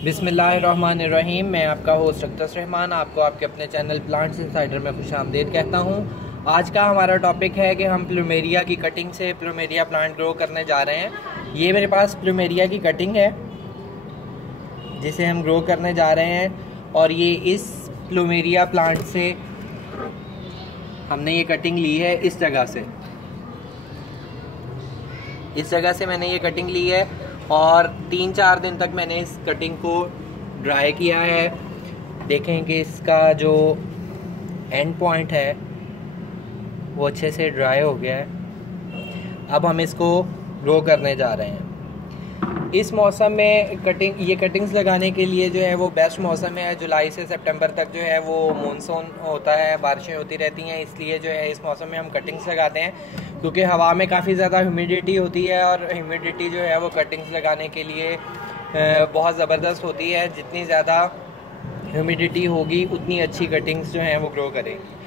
बिस्मिल्लाहिर्रहमानिर्रहीम। मैं आपका होस्ट अख्तर रहमान आपको आपके अपने चैनल प्लांट्स इनसाइडर में खुशामदीद कहता हूँ। आज का हमारा टॉपिक है कि हम प्लूमेरिया की कटिंग से प्लूमेरिया प्लांट ग्रो करने जा रहे हैं। ये मेरे पास प्लूमेरिया की कटिंग है जिसे हम ग्रो करने जा रहे हैं, और ये इस प्लूमेरिया प्लांट से हमने ये कटिंग ली है। इस जगह से मैंने ये कटिंग ली है और 3-4 दिन तक मैंने इस कटिंग को ड्राई किया है। देखें कि इसका जो एंड पॉइंट है वो अच्छे से ड्राई हो गया है। अब हम इसको ग्रो करने जा रहे हैं। इस मौसम में ये कटिंग्स लगाने के लिए जो है वो बेस्ट मौसम है। जुलाई से सितंबर तक जो है वो मानसून होता है, बारिशें होती रहती हैं, इसलिए जो है इस मौसम में हम कटिंग्स लगाते हैं क्योंकि हवा में काफ़ी ज़्यादा ह्यूमिडिटी होती है और ह्यूमिडिटी जो है वो कटिंग्स लगाने के लिए बहुत ज़बरदस्त होती है। जितनी ज़्यादा ह्यूमिडिटी होगी उतनी अच्छी कटिंग्स जो हैं वो ग्रो करेंगी।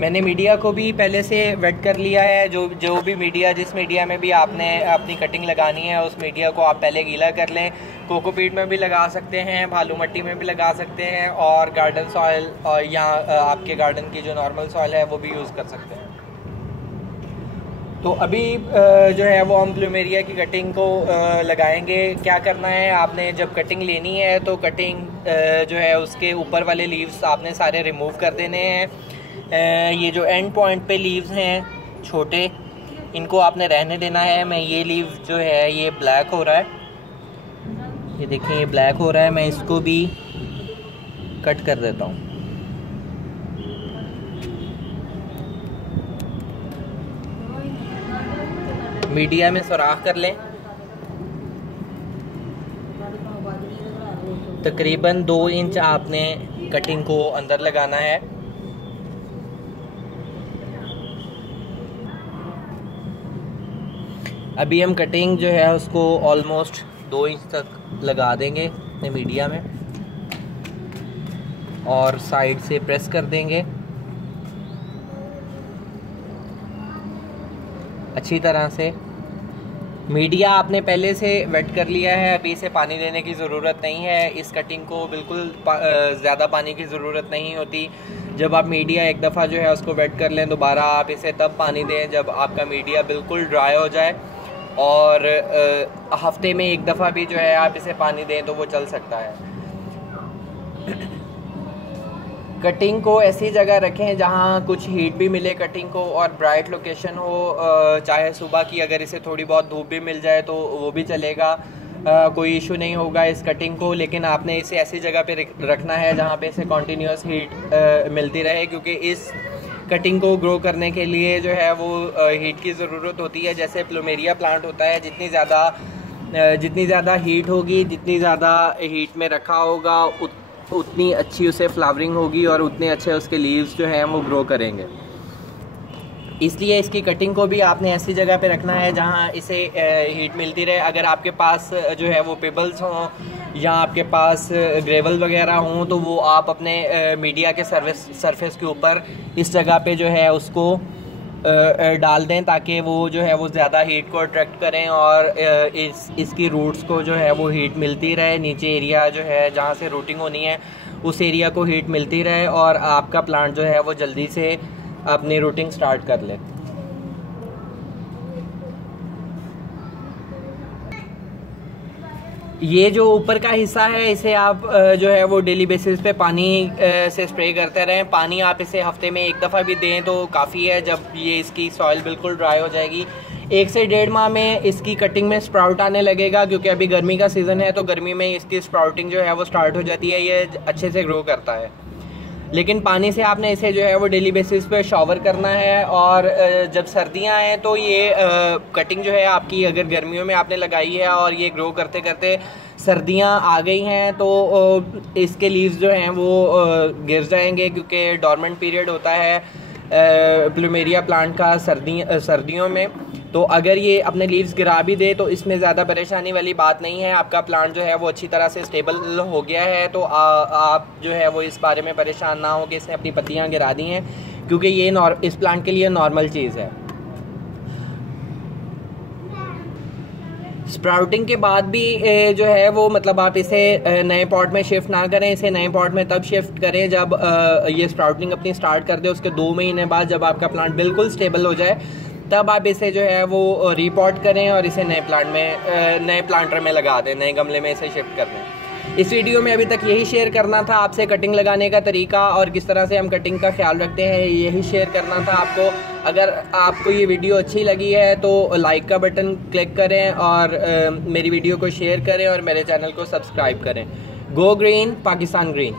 मैंने मीडिया को भी पहले से वेट कर लिया है। जो भी मीडिया, जिस मीडिया में भी आपने अपनी कटिंग लगानी है उस मीडिया को आप पहले गीला कर लें। कोकोपीट में भी लगा सकते हैं, भालू मिट्टी में भी लगा सकते हैं, और गार्डन सॉइल और या आपके गार्डन की जो नॉर्मल सॉइल है वो भी यूज़ कर सकते हैं। तो अभी जो है वो हम प्लूमेरिया की कटिंग को लगाएंगे। क्या करना है, आपने जब कटिंग लेनी है तो कटिंग जो है उसके ऊपर वाले लीव्स आपने सारे रिमूव कर देने हैं। ये जो एंड पॉइंट पे लीव्स हैं छोटे, इनको आपने रहने देना है। मैं ये लीव जो है ये ब्लैक हो रहा है, ये देखिए ये ब्लैक हो रहा है, मैं इसको भी कट कर देता हूँ। मीडिया में सुराख कर लें। तकरीबन 2 इंच आपने कटिंग को अंदर लगाना है। अभी हम कटिंग जो है उसको ऑलमोस्ट 2 इंच तक लगा देंगे अपने मीडिया में और साइड से प्रेस कर देंगे अच्छी तरह से। मीडिया आपने पहले से वेट कर लिया है, अभी इसे पानी देने की ज़रूरत नहीं है। इस कटिंग को बिल्कुल ज़्यादा पानी की ज़रूरत नहीं होती। जब आप मीडिया एक दफ़ा जो है उसको वेट कर लें, दोबारा आप इसे तब पानी दें जब आपका मीडिया बिल्कुल ड्राई हो जाए, और हफ्ते में एक दफ़ा भी जो है आप इसे पानी दें तो वो चल सकता है। कटिंग को ऐसी जगह रखें जहां कुछ हीट भी मिले कटिंग को, और ब्राइट लोकेशन हो। चाहे सुबह की अगर इसे थोड़ी बहुत धूप भी मिल जाए तो वो भी चलेगा, कोई इशू नहीं होगा इस कटिंग को। लेकिन आपने इसे ऐसी जगह पे रखना है जहां पे इसे कॉन्टीन्यूस हीट मिलती रहे, क्योंकि इस कटिंग को ग्रो करने के लिए जो है वो हीट की ज़रूरत होती है। जैसे प्लूमेरिया प्लांट होता है, जितनी ज़्यादा हीट होगी, जितनी ज़्यादा हीट में रखा होगा उतनी अच्छी उसे फ्लावरिंग होगी और उतने अच्छे उसके लीव्स जो हैं वो ग्रो करेंगे। इसलिए इसकी कटिंग को भी आपने ऐसी जगह पे रखना है जहां इसे हीट मिलती रहे। अगर आपके पास जो है वो पेबल्स हों या आपके पास ग्रेवल वगैरह हों तो वो आप अपने मीडिया के सरफेस के ऊपर इस जगह पे जो है उसको डाल दें, ताकि वो जो है वो ज़्यादा हीट को अट्रैक्ट करें और इसकी रूट्स को जो है वो हीट मिलती रहे। नीचे एरिया जो है जहाँ से रूटिंग होनी है उस एरिया को हीट मिलती रहे और आपका प्लांट जो है वो जल्दी से अपनी रूटिंग स्टार्ट कर ले। ये जो ऊपर का हिस्सा है इसे आप जो है वो डेली बेसिस पे पानी से स्प्रे करते रहें। पानी आप इसे हफ्ते में एक दफ़ा भी दें तो काफ़ी है। जब ये इसकी सॉइल बिल्कुल ड्राई हो जाएगी, 1 से 1.5 माह में इसकी कटिंग में स्प्राउट आने लगेगा, क्योंकि अभी गर्मी का सीज़न है तो गर्मी में इसकी स्प्राउटिंग जो है वो स्टार्ट हो जाती है, ये अच्छे से ग्रो करता है। लेकिन पानी से आपने इसे जो है वो डेली बेसिस पे शॉवर करना है। और जब सर्दियां आएँ तो ये कटिंग जो है आपकी, अगर गर्मियों में आपने लगाई है और ये ग्रो करते करते सर्दियां आ गई हैं तो इसके लीव्स जो हैं वो गिर जाएंगे, क्योंकि डॉर्मेंट पीरियड होता है प्लूमेरिया प्लांट का सर्दियों में। तो अगर ये अपने लीव्स गिरा भी दे तो इसमें ज़्यादा परेशानी वाली बात नहीं है। आपका प्लांट जो है वो अच्छी तरह से स्टेबल हो गया है, तो आप जो है वो इस बारे में परेशान ना हो कि इसने अपनी पत्तियां गिरा दी हैं, क्योंकि ये इस प्लांट के लिए नॉर्मल चीज़ है। स्प्राउटिंग के बाद भी जो है वो मतलब आप इसे नए पॉट में शिफ्ट ना करें, इसे नए पॉट में तब शिफ्ट करें जब ये स्प्राउटिंग अपनी स्टार्ट कर दे। उसके 2 महीने बाद जब आपका प्लांट बिल्कुल स्टेबल हो जाए तब आप इसे जो है वो रीपॉट करें और इसे नए प्लांट में नए प्लांटर में लगा दें, नए गमले में इसे शिफ्ट कर दें। इस वीडियो में अभी तक यही शेयर करना था आपसे, कटिंग लगाने का तरीका और किस तरह से हम कटिंग का ख्याल रखते हैं, यही शेयर करना था आपको। अगर आपको ये वीडियो अच्छी लगी है तो लाइक का बटन क्लिक करें और मेरी वीडियो को शेयर करें और मेरे चैनल को सब्सक्राइब करें। Go green, Pakistan green.